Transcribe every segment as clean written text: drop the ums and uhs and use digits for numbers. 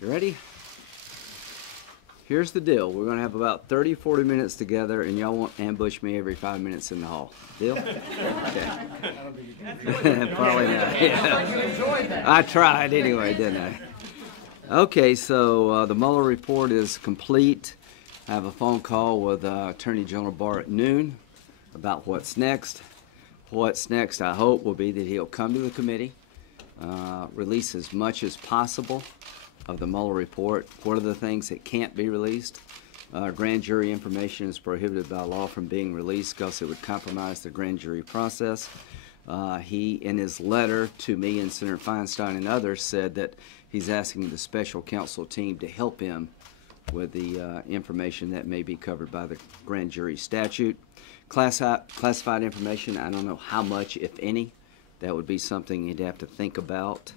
You ready? Here's the deal. We're going to have about 30, 40 minutes together, and y'all won't ambush me every 5 minutes in the hall. Deal? Okay. Probably not. Yeah. I tried anyway, didn't I? Okay, so the Mueller report is complete. I have a phone call with Attorney General Barr at noon about what's next. What's next, I hope, will be that he'll come to the committee, release as much as possible of the Mueller report. What are the things that can't be released? Grand jury information is prohibited by law from being released because it would compromise the grand jury process. He, in his letter to me and Senator Feinstein and others, said that he's asking the special counsel team to help him with the information that may be covered by the grand jury statute. Classified information, I don't know how much, if any. That would be something you'd have to think about.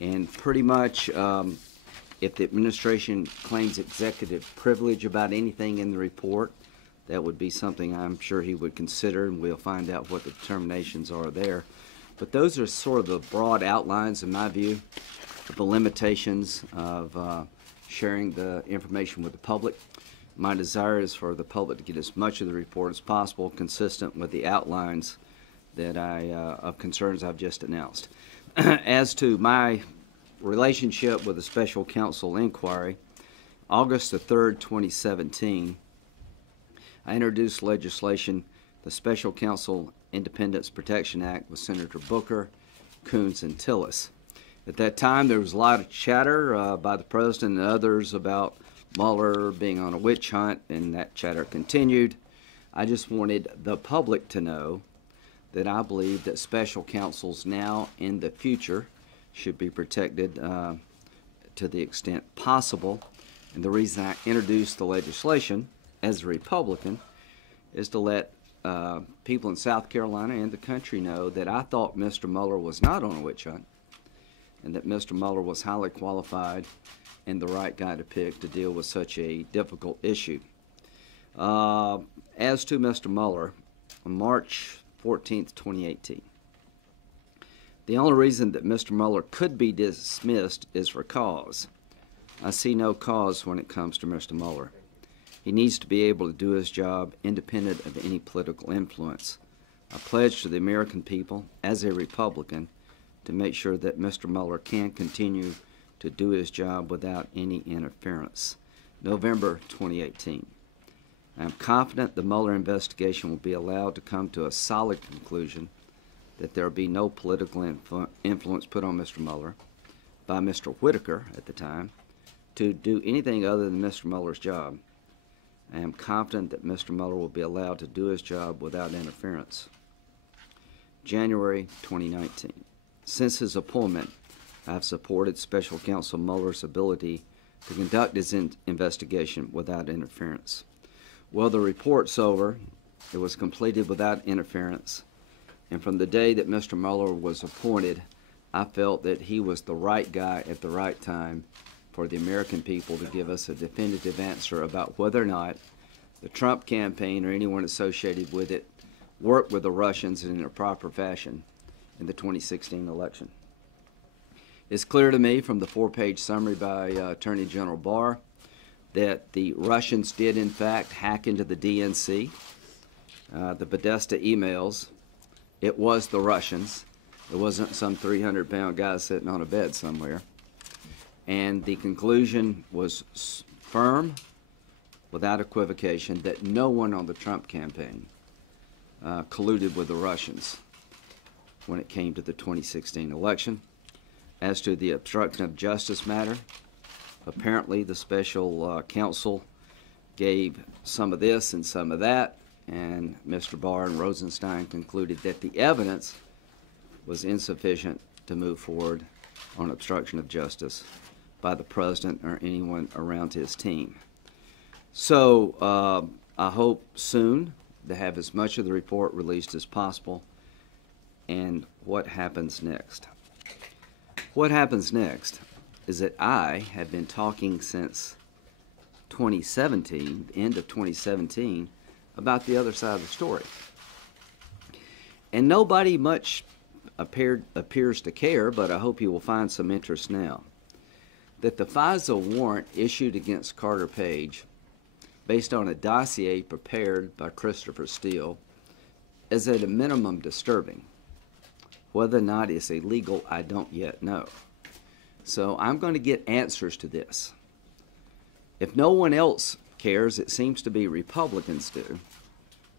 And pretty much, if the administration claims executive privilege about anything in the report, that would be something I'm sure he would consider, and we'll find out what the determinations are there. But those are sort of the broad outlines, in my view, of the limitations of sharing the information with the public. My desire is for the public to get as much of the report as possible, consistent with the outlines that of concerns I've just announced. As to my relationship with the special counsel inquiry, August the 3rd, 2017, I introduced legislation, the Special Counsel Independence Protection Act, with Senator Booker, Coons, and Tillis. At that time, there was a lot of chatter by the President and others about Mueller being on a witch hunt, and that chatter continued. I just wanted the public to know that I believe that special counsels now in the future should be protected to the extent possible. And the reason I introduced the legislation as a Republican is to let people in South Carolina and the country know that I thought Mr. Mueller was not on a witch hunt, and that Mr. Mueller was highly qualified and the right guy to pick to deal with such a difficult issue. As to Mr. Mueller, on March 14th, 2018, the only reason that Mr. Mueller could be dismissed is for cause. I see no cause when it comes to Mr. Mueller. He needs to be able to do his job independent of any political influence. I pledge to the American people, as a Republican, to make sure that Mr. Mueller can continue to do his job without any interference. November 2018. I am confident the Mueller investigation will be allowed to come to a solid conclusion, that there will be no political influence put on Mr. Mueller by Mr. Whitaker at the time to do anything other than Mr. Mueller's job. I am confident that Mr. Mueller will be allowed to do his job without interference. January 2019. Since his appointment, I have supported Special Counsel Mueller's ability to conduct his investigation without interference. Well, the report's over. It was completed without interference. And from the day that Mr. Mueller was appointed, I felt that he was the right guy at the right time for the American people to give us a definitive answer about whether or not the Trump campaign or anyone associated with it worked with the Russians in a proper fashion in the 2016 election. It's clear to me from the 4-page summary by Attorney General Barr that the Russians did, in fact, hack into the DNC. The Podesta emails, it was the Russians. It wasn't some 300-pound guy sitting on a bed somewhere. And the conclusion was firm, without equivocation, that no one on the Trump campaign colluded with the Russians when it came to the 2016 election. As to the obstruction of justice matter, apparently the special counsel gave some of this and some of that, and Mr. Barr and Rosenstein concluded that the evidence was insufficient to move forward on obstruction of justice by the president or anyone around his team. So I hope soon to have as much of the report released as possible. And what happens next? What happens next is that I have been talking since 2017, the end of 2017, about the other side of the story. And nobody much appears to care, but I hope you will find some interest now. that the FISA warrant issued against Carter Page, based on a dossier prepared by Christopher Steele, is at a minimum disturbing. Whether or not it's illegal, I don't yet know. So I'm going to get answers to this. If no one else cares, it seems to be Republicans do.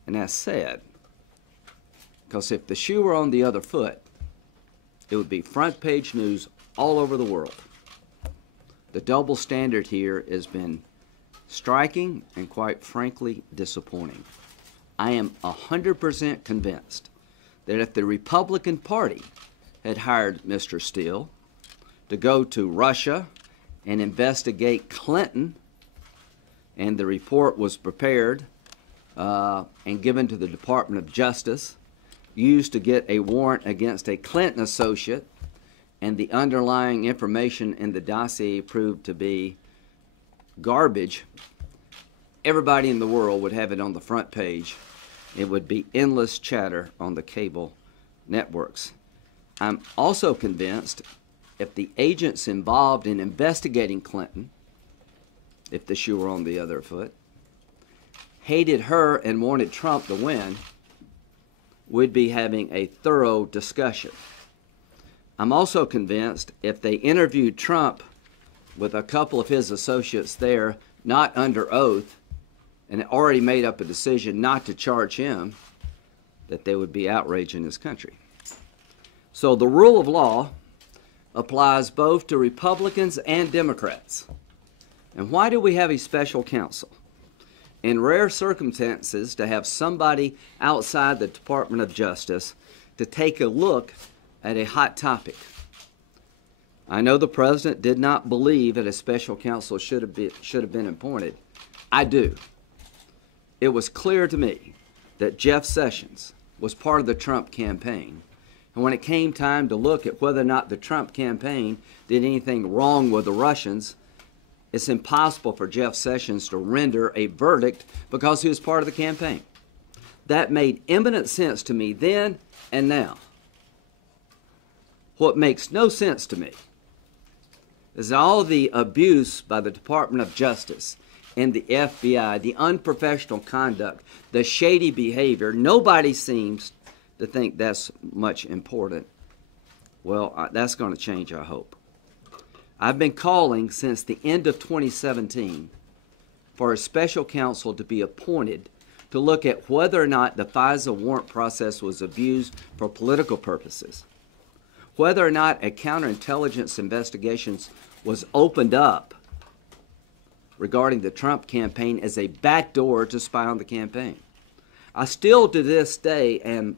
And that's sad, because if the shoe were on the other foot, it would be front page news all over the world. The double standard here has been striking and, quite frankly, disappointing. I am 100% convinced that if the Republican Party had hired Mr. Steele to go to Russia and investigate Clinton, and the report was prepared and given to the Department of Justice, used to get a warrant against a Clinton associate, and the underlying information in the dossier proved to be garbage, everybody in the world would have it on the front page. It would be endless chatter on the cable networks. I'm also convinced if the agents involved in investigating Clinton, if the shoe were on the other foot, hated her and wanted Trump to win, we'd be having a thorough discussion. I'm also convinced if they interviewed Trump with a couple of his associates there, not under oath, and already made up a decision not to charge him, that they would be outrage in this country. So the rule of law applies both to Republicans and Democrats. And why do we have a special counsel? In rare circumstances, to have somebody outside the Department of Justice to take a look at a hot topic. I know the president did not believe that a special counsel should have been appointed. I do. It was clear to me that Jeff Sessions was part of the Trump campaign. And when it came time to look at whether or not the Trump campaign did anything wrong with the Russians, it's impossible for Jeff Sessions to render a verdict because he was part of the campaign. That made eminent sense to me then and now. What makes no sense to me is all the abuse by the Department of Justice and the FBI, the unprofessional conduct, the shady behavior. Nobody seems to think that's much important. Well, that's going to change, I hope. I've been calling since the end of 2017 for a special counsel to be appointed to look at whether or not the FISA warrant process was abused for political purposes, whether or not a counterintelligence investigation was opened up regarding the Trump campaign as a backdoor to spy on the campaign. I still to this day am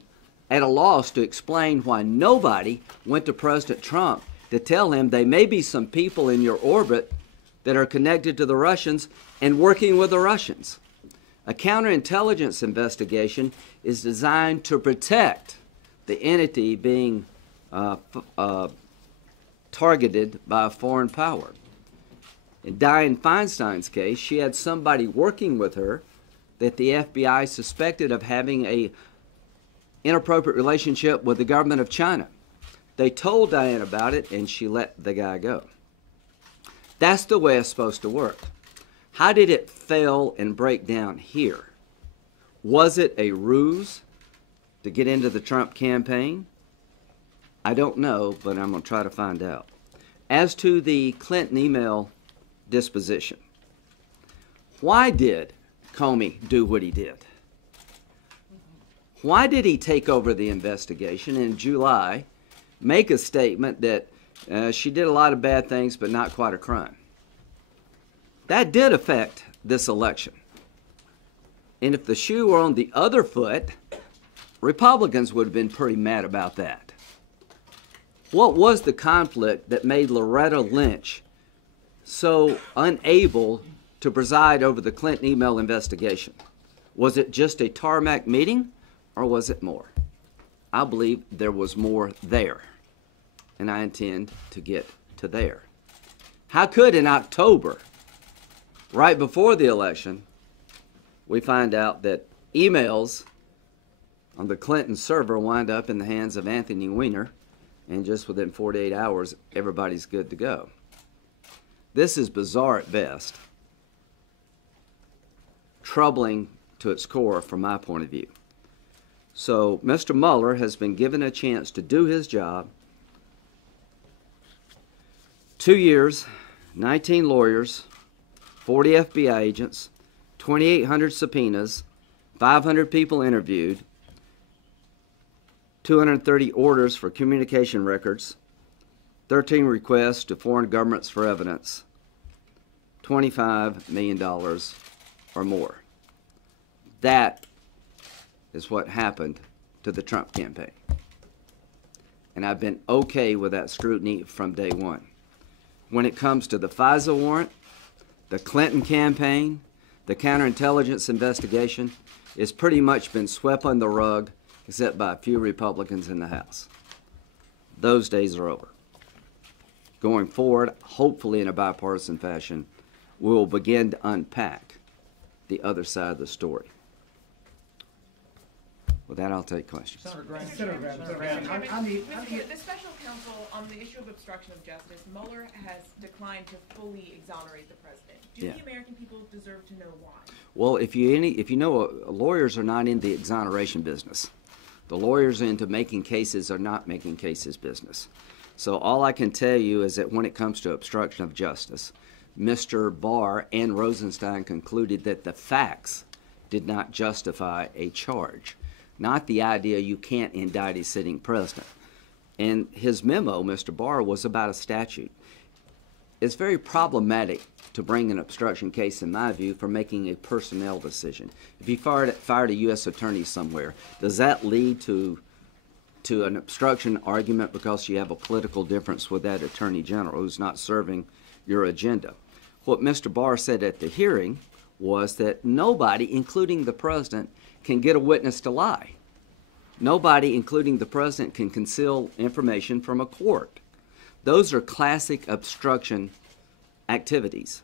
at a loss to explain why nobody went to President Trump to tell him there may be some people in your orbit that are connected to the Russians and working with the Russians. A counterintelligence investigation is designed to protect the entity being targeted by a foreign power. In Dianne Feinstein's case, she had somebody working with her that the FBI suspected of having an inappropriate relationship with the government of China. They told Dianne about it, and she let the guy go. That's the way it's supposed to work. How did it fail and break down here? Was it a ruse to get into the Trump campaign? I don't know, but I'm going to try to find out. As to the Clinton email disposition, why did Comey do what he did? Why did he take over the investigation in July, make a statement that she did a lot of bad things but not quite a crime? That did affect this election. And if the shoe were on the other foot, Republicans would have been pretty mad about that. What was the conflict that made Loretta Lynch so unable to preside over the Clinton email investigation? Was it just a tarmac meeting, or was it more? I believe there was more there, and I intend to get to there. How could in October, right before the election, we find out that emails on the Clinton server wind up in the hands of Anthony Weiner, and just within 48 hours, everybody's good to go? This is bizarre at best, troubling to its core from my point of view. So Mr. Mueller has been given a chance to do his job. 2 years, 19 lawyers, 40 FBI agents, 2,800 subpoenas, 500 people interviewed, 230 orders for communication records, 13 requests to foreign governments for evidence, $25 million or more. That is what happened to the Trump campaign. And I've been okay with that scrutiny from day one. When it comes to the FISA warrant, the Clinton campaign, the counterintelligence investigation, it's pretty much been swept under the rug except by a few Republicans in the House. Those days are over. Going forward, hopefully in a bipartisan fashion, we will begin to unpack the other side of the story. With that, I'll take questions. Senator Graham. The special counsel on the issue of obstruction of justice, Mueller has declined to fully exonerate the president. Do the American people deserve to know why? Well, if you know, lawyers are not in the exoneration business. The lawyers into making cases or not making cases business. So all I can tell you is that when it comes to obstruction of justice, Mr. Barr and Rosenstein concluded that the facts did not justify a charge, not the idea you can't indict a sitting president. And his memo, Mr. Barr, was about a statute. It's very problematic to bring an obstruction case, in my view, for making a personnel decision. If you fired a U.S. attorney somewhere, does that lead to an obstruction argument because you have a political difference with that attorney general who's not serving your agenda? What Mr. Barr said at the hearing was that nobody, including the president, can get a witness to lie. Nobody, including the president, can conceal information from a court. Those are classic obstruction activities.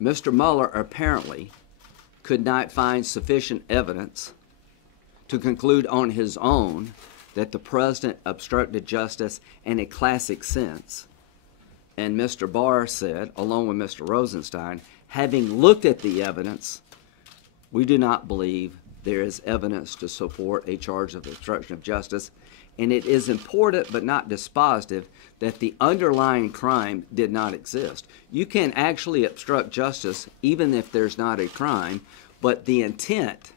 Mr. Mueller apparently could not find sufficient evidence to conclude on his own that the president obstructed justice in a classic sense. And Mr. Barr said, along with Mr. Rosenstein, having looked at the evidence, we do not believe there is evidence to support a charge of obstruction of justice. And it is important but not dispositive that the underlying crime did not exist. You can actually obstruct justice even if there's not a crime, but the intent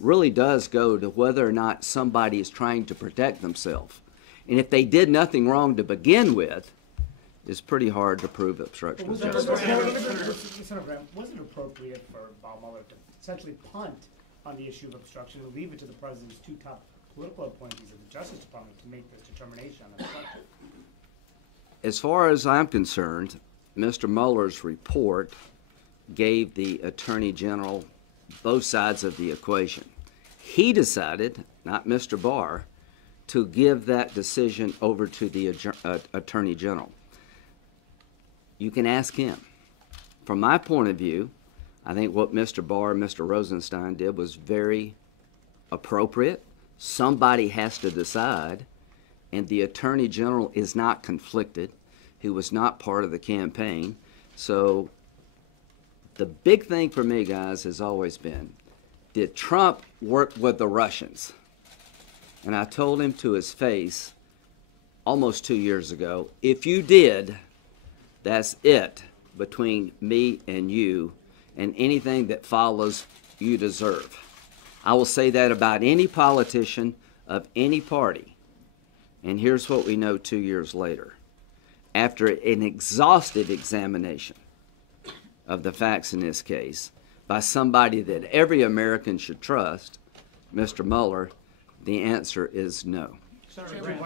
really does go to whether or not somebody is trying to protect themselves. And if they did nothing wrong to begin with, it's pretty hard to prove obstruction of justice. Senator Graham, was it appropriate for Bob Mueller to essentially punt on the issue of obstruction and leave it to the president's two top political appointees of the Justice Department to make the determination on obstruction? As far as I'm concerned, Mr. Mueller's report gave the Attorney General both sides of the equation. He decided, not Mr. Barr, to give that decision over to the Attorney General. You can ask him. From my point of view, I think what Mr. Barr and Mr. Rosenstein did was very appropriate. Somebody has to decide, and the Attorney General is not conflicted. He was not part of the campaign. So the big thing for me, guys, has always been, did Trump work with the Russians? And I told him to his face almost 2 years ago, if you did, that's it between me and you, and anything that follows you deserve. I will say that about any politician of any party. And here's what we know 2 years later. After an exhaustive examination of the facts in this case by somebody that every American should trust, Mr. Mueller, the answer is no. Senator Graham,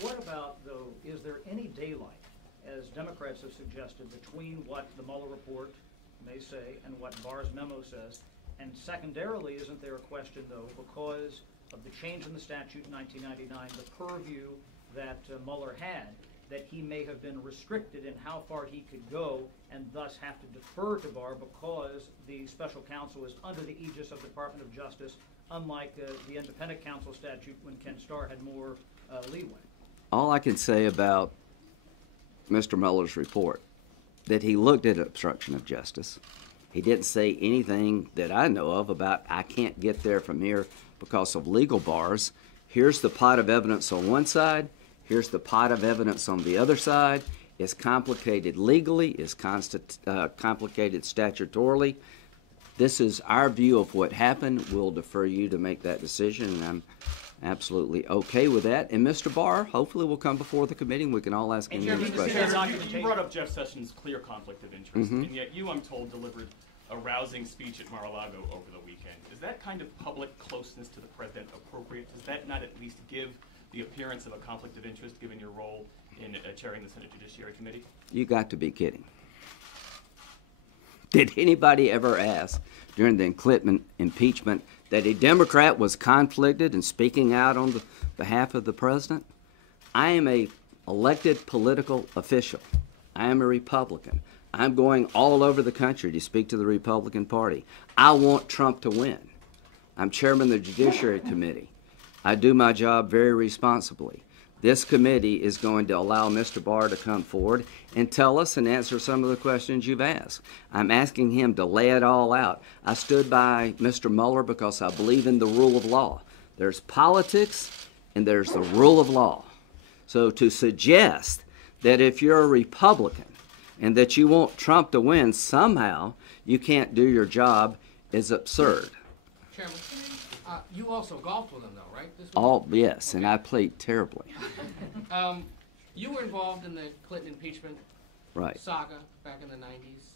what about, though, is there any daylight, as Democrats have suggested, between what the Mueller report may say and what Barr's memo says? And secondarily, isn't there a question, though, because of the change in the statute in 1999, the purview that Mueller had, that he may have been restricted in how far he could go and thus have to defer to Barr because the special counsel is under the aegis of the Department of Justice, unlike the independent counsel statute when Ken Starr had more leeway? All I can say about Mr. Mueller's report, that he looked at obstruction of justice. He didn't say anything that I know of about I can't get there from here because of legal bars. Here's the pot of evidence on one side. Here's the pot of evidence on the other side. It's complicated legally. It's complicated statutorily. This is our view of what happened. We'll defer you to make that decision, and I'm absolutely okay with that. And Mr. Barr, hopefully, will come before the committee, and we can all ask him these questions. You brought up Jeff Sessions' clear conflict of interest, and yet you, I'm told, delivered a rousing speech at Mar-a-Lago over the weekend. Is that kind of public closeness to the president appropriate? Does that not at least give the appearance of a conflict of interest, given your role in chairing the Senate Judiciary Committee? You got to be kidding. Did anybody ever ask during the Clinton impeachment that a Democrat was conflicted and speaking out on the behalf of the president? I am a elected political official. I am a Republican. I'm going all over the country to speak to the Republican Party. I want Trump to win. I'm chairman of the Judiciary Committee. I do my job very responsibly. This committee is going to allow Mr. Barr to come forward and tell us and answer some of the questions you've asked. I'm asking him to lay it all out. I stood by Mr. Mueller because I believe in the rule of law. There's politics and there's the rule of law. So to suggest that if you're a Republican and that you want Trump to win, somehow you can't do your job is absurd. Chairman, you also golfed with him, though, right? Yes, and I played terribly. You were involved in the Clinton impeachment saga back in the 90s.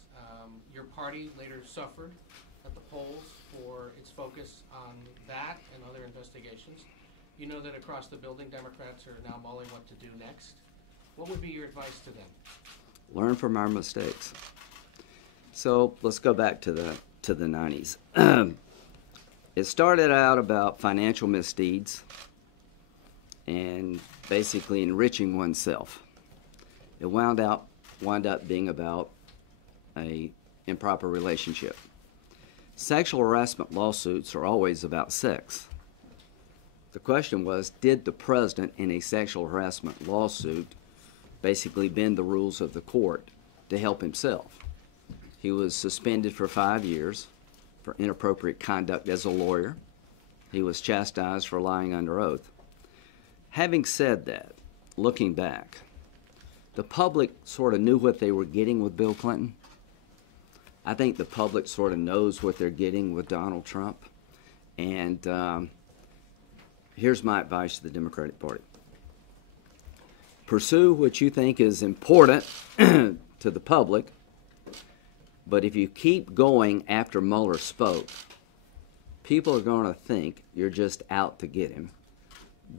Your party later suffered at the polls for its focus on that and other investigations. You know that across the building, Democrats are now mulling what to do next. What would be your advice to them? Learn from our mistakes. So let's go back to the 90s. It started out about financial misdeeds and basically enriching oneself. It wound up being about a improper relationship. Sexual harassment lawsuits are always about sex. The question was, did the president in a sexual harassment lawsuit basically bend the rules of the court to help himself? He was suspended for 5 years for inappropriate conduct as a lawyer. He was chastised for lying under oath. Having said that, looking back, the public sort of knew what they were getting with Bill Clinton. I think the public sort of knows what they're getting with Donald Trump. And here's my advice to the Democratic Party. Pursue what you think is important to the public, but if you keep going after Mueller spoke, people are going to think you're just out to get him,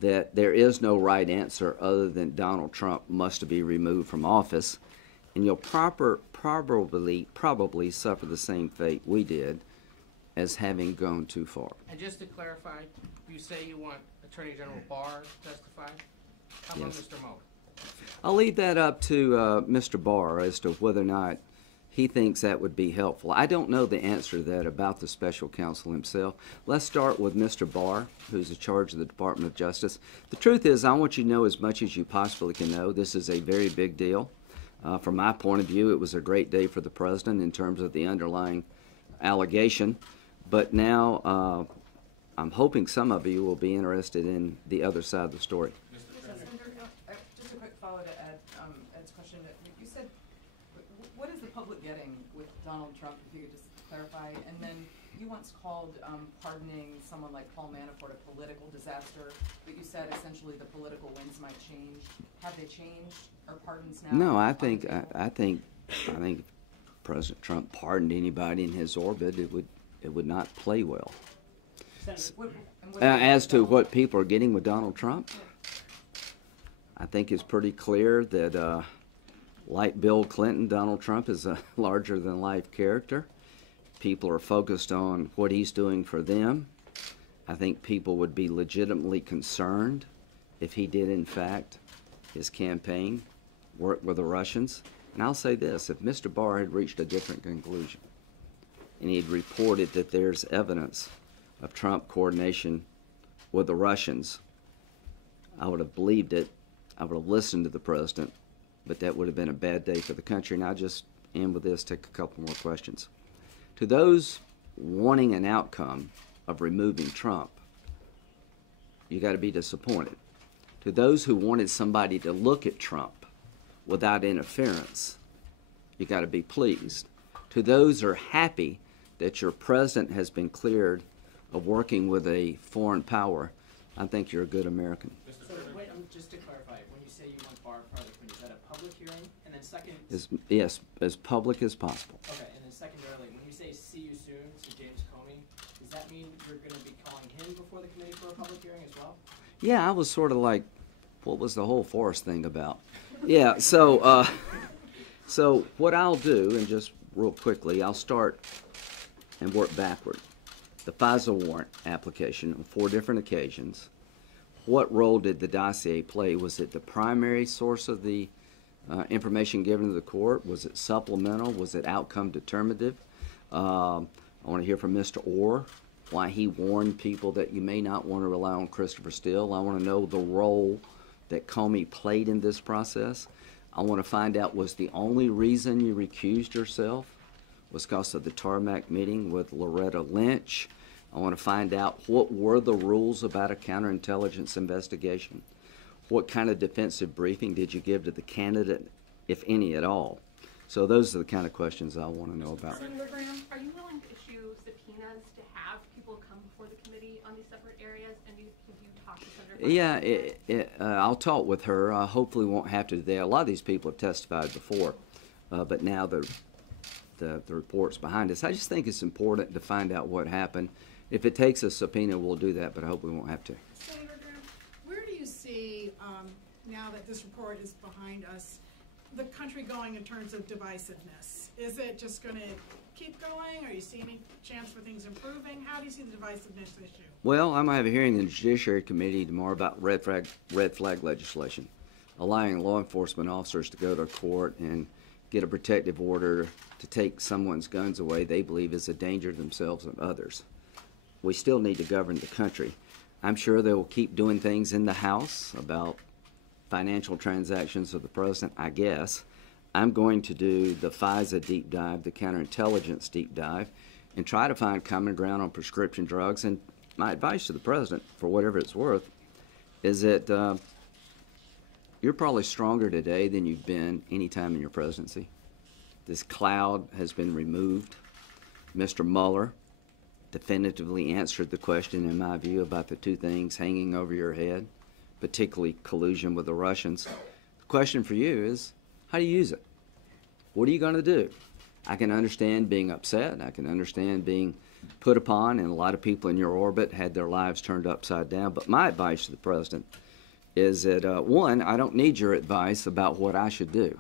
that there is no right answer other than Donald Trump must be removed from office, and you'll probably suffer the same fate we did as having gone too far. And just to clarify, you say you want Attorney General Barr to testify? How about Mr. Mueller? I'll leave that up to Mr. Barr as to whether or not he thinks that would be helpful. I don't know the answer to that about the special counsel himself. Let's start with Mr. Barr, who's in charge of the Department of Justice. The truth is, I want you to know as much as you possibly can know. This is a very big deal. From my point of view, it was a great day for the president in terms of the underlying allegation. But now I'm hoping some of you will be interested in the other side of the story. Just a quick follow to Ed's question. You said, what is the public getting with Donald Trump, if you could just clarify? And then you once called pardoning someone like Paul Manafort a political disaster, but you said essentially the political winds might change. Have they changed? Are pardons now? No, I think if President Trump pardoned anybody in his orbit, it would not play well. As to what people are getting with Donald Trump, I think it's pretty clear that, like Bill Clinton, Donald Trump is a larger-than-life character. People are focused on what he's doing for them. I think people would be legitimately concerned if he did, in fact, his campaign work with the Russians. And I'll say this, if Mr. Barr had reached a different conclusion and he'd reported that there's evidence of Trump coordination with the Russians, I would have believed it. I would have listened to the president, but that would have been a bad day for the country. And I just end with this, take a couple more questions. To those wanting an outcome of removing Trump, you got to be disappointed. To those who wanted somebody to look at Trump without interference, you got to be pleased. To those who are happy that your president has been cleared of working with a foreign power, I think you're a good American. So wait, just to clarify, when you say you want Barr part of the committee, is that a public hearing? And then second... Yes, as public as possible. Okay, and then secondarily, when you say see you soon to James Comey, does that mean you're going to be calling him before the committee for a public hearing as well? Yeah, I was sort of like, what was the whole Forrest thing about? Yeah, so what I'll do, and just real quickly, I'll start and work backward. The FISA warrant application on 4 different occasions. What role did the dossier play? Was it the primary source of the information given to the court? Was it supplemental? Was it outcome determinative? I want to hear from Mr. Orr, why he warned people that you may not want to rely on Christopher Steele. I want to know the role that Comey played in this process. I want to find out, was the only reason you recused yourself was because of the tarmac meeting with Loretta Lynch? I want to find out, what were the rules about a counterintelligence investigation? What kind of defensive briefing did you give to the candidate, if any at all? So those are the kind of questions I want to know about. Senator Graham, are you willing to issue subpoenas to have people come before the committee on these separate areas? And have you talked to Senator? Yeah, I'll talk with her. I hopefully won't have to do that. A lot of these people have testified before, but now the report's behind us. I just think it's important to find out what happened. If it takes a subpoena, we'll do that, but I hope we won't have to. Senator Graham, where do you see, now that this report is behind us, the country going in terms of divisiveness? Is it just going to keep going? Are you seeing any chance for things improving? How do you see the divisiveness issue? Well, I'm going to have a hearing in the Judiciary Committee tomorrow about red flag legislation, allowing law enforcement officers to go to court and get a protective order to take someone's guns away they believe is a danger to themselves and others. We still need to govern the country. I'm sure they will keep doing things in the House about financial transactions of the president, I guess. I'm going to do the FISA deep dive, the counterintelligence deep dive, and try to find common ground on prescription drugs. And my advice to the president, for whatever it's worth, is that you're probably stronger today than you've been any time in your presidency. This cloud has been removed. Mr. Mueller definitively answered the question, in my view, about the 2 things hanging over your head, particularly collusion with the Russians. The question for you is, how do you use it? What are you going to do? I can understand being upset. I can understand being put upon, and a lot of people in your orbit had their lives turned upside down. But my advice to the president is that, one, I don't need your advice about what I should do.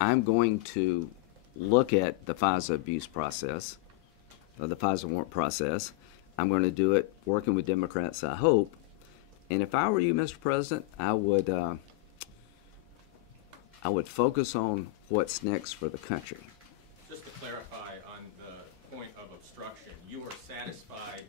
I'm going to look at the FISA abuse process, the FISA warrant process. I'm going to do it working with Democrats, I hope. And if I were you, Mr. President, I would focus on what's next for the country. Just to clarify on the point of obstruction, you are satisfied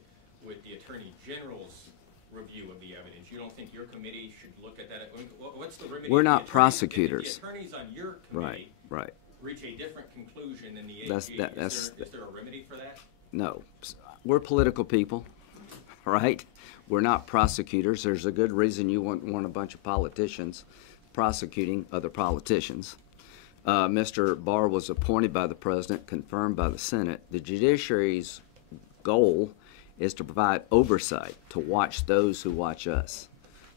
with the Attorney General's review of the evidence. You don't think your committee should look at that? What's the remedy? We're not prosecutors. If the attorneys on your committee right. reach a different conclusion than the AG, is there a remedy for that? No. We're political people, right? We're not prosecutors. There's a good reason you want a bunch of politicians prosecuting other politicians. Mr. Barr was appointed by the president, confirmed by the Senate. The judiciary's goal is to provide oversight, to watch those who watch us.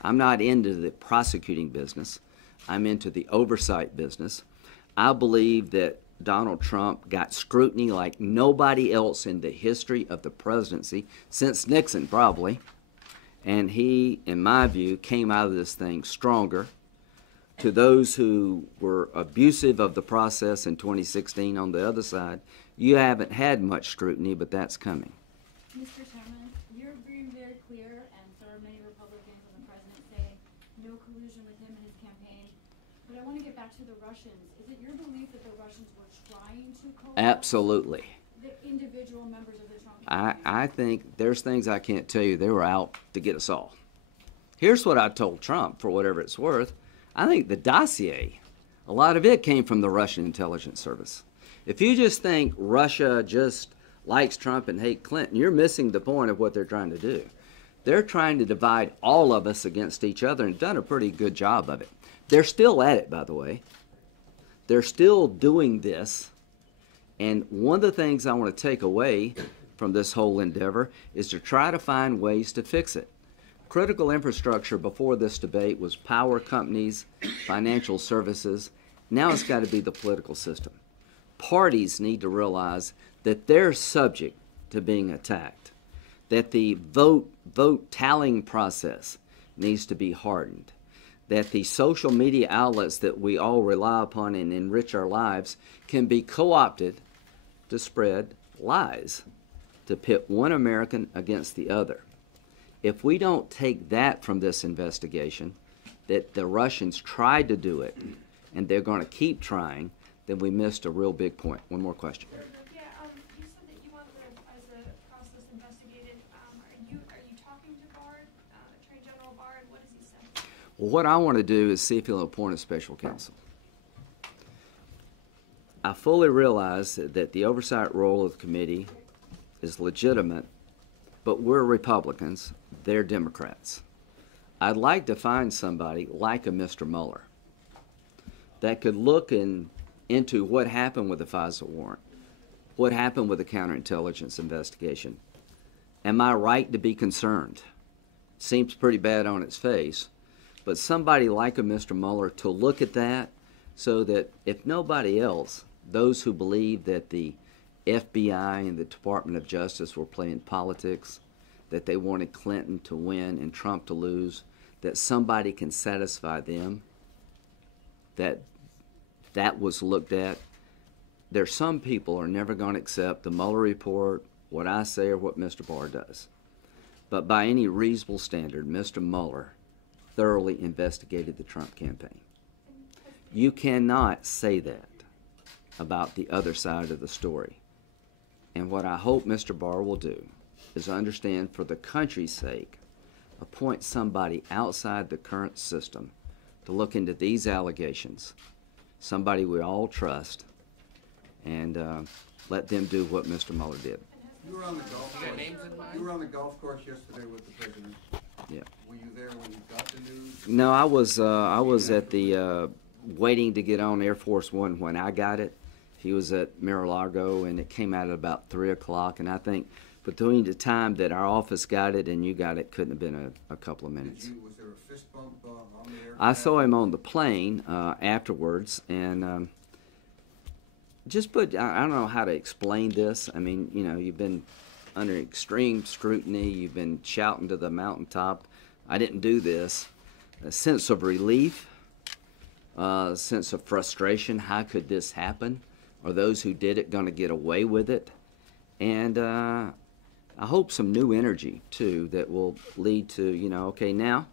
I'm not into the prosecuting business. I'm into the oversight business. I believe that Donald Trump got scrutiny like nobody else in the history of the presidency, since Nixon probably, and he, in my view, came out of this thing stronger. To those who were abusive of the process in 2016 on the other side, you haven't had much scrutiny, but that's coming. Mr. Chairman, you're being very clear, and so are many Republicans and the president say no collusion with him and his campaign. But I want to get back to the Russians. Is it your belief that the Russians were trying to coerce Absolutely. the individual members of the Trump campaign? I think there's things I can't tell you. They were out to get us all. Here's what I told Trump, for whatever it's worth. I think the dossier A lot of it came from the Russian intelligence service. If you just think Russia just likes Trump and hates Clinton, you're missing the point of what they're trying to do. They're trying to divide all of us against each other and done a pretty good job of it. They're still at it, by the way. They're still doing this. And one of the things I want to take away from this whole endeavor is to try to find ways to fix it. Critical infrastructure before this debate was power companies, financial services. Now it's got to be the political system. Parties need to realize that they're subject to being attacked, that the vote tallying process needs to be hardened, that the social media outlets that we all rely upon and enrich our lives can be co-opted to spread lies, to pit one American against the other. If we don't take that from this investigation, that the Russians tried to do it and they're going to keep trying, then we missed a real big point. One more question. Yeah, you said that you want the process investigated. Are you talking to Bard, Attorney General Bard? What does he say? Well, what I want to do is see if he'll appoint a special counsel. I fully realize that the oversight role of the committee is legitimate, but we're Republicans, they're Democrats. I'd like to find somebody like a Mr. Mueller that could look into what happened with the FISA warrant, what happened with the counterintelligence investigation. Am I right to be concerned? Seems pretty bad on its face, but somebody like a Mr. Mueller to look at that so that if nobody else, those who believe that the FBI and the Department of Justice were playing politics, that they wanted Clinton to win and Trump to lose, that somebody can satisfy them, that was looked at. There's some people are never going to accept the Mueller report, what I say, or what Mr. Barr does. But by any reasonable standard, Mr. Mueller thoroughly investigated the Trump campaign. You cannot say that about the other side of the story. And what I hope Mr. Barr will do is understand, for the country's sake, appoint somebody outside the current system to look into these allegations, somebody we all trust, and let them do what Mr. Mueller did. You were on the golf course. You were on the golf course yesterday with the president. Yeah. Were you there when you got the news? No, I was at the waiting to get on Air Force One when I got it. He was at Mar-a-Lago, and it came out at about 3 o'clock. And I think between the time that our office got it and you got it, couldn't have been a couple of minutes. Was there a fist bump on the aircraft? I saw him on the plane afterwards, and I don't know how to explain this. I mean, you know, you've been under extreme scrutiny. You've been shouting to the mountaintop. I didn't do this. A sense of relief, a sense of frustration. How could this happen? Are those who did it going to get away with it? And I hope some new energy, too, that will lead to, you know, okay, now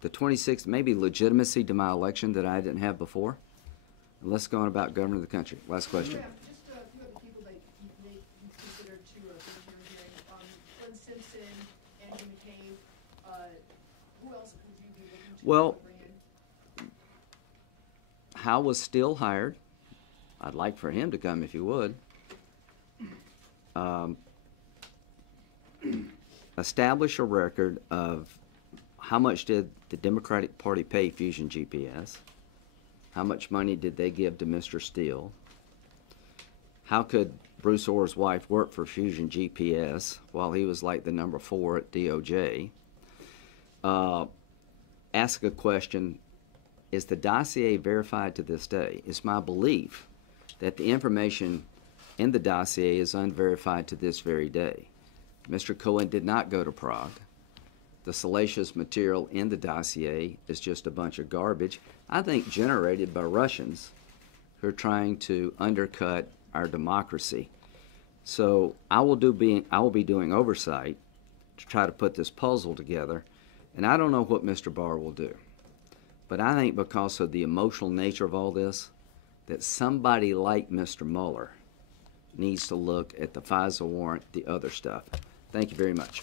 the 26th, maybe legitimacy to my election that I didn't have before. And let's go on about governing the country. Last question. Yeah, just a few of the people that you considered to bring to your hearing. Glenn Simpson, Andrew McCabe, who else would you be looking to bring in? Hal was still hired. I'd like for him to come if he would. Establish a record of how much did the Democratic Party pay Fusion GPS? How much money did they give to Mr. Steele? How could Bruce Orr's wife work for Fusion GPS while he was like the number 4 at DOJ? Ask a question, is the dossier verified to this day? It's my belief that the information in the dossier is unverified to this very day. Mr. Cohen did not go to Prague. The salacious material in the dossier is just a bunch of garbage, I think generated by Russians who are trying to undercut our democracy. So I will be doing oversight to try to put this puzzle together, and I don't know what Mr. Barr will do. But I think because of the emotional nature of all this, that somebody like Mr. Mueller needs to look at the FISA warrant, the other stuff. Thank you very much.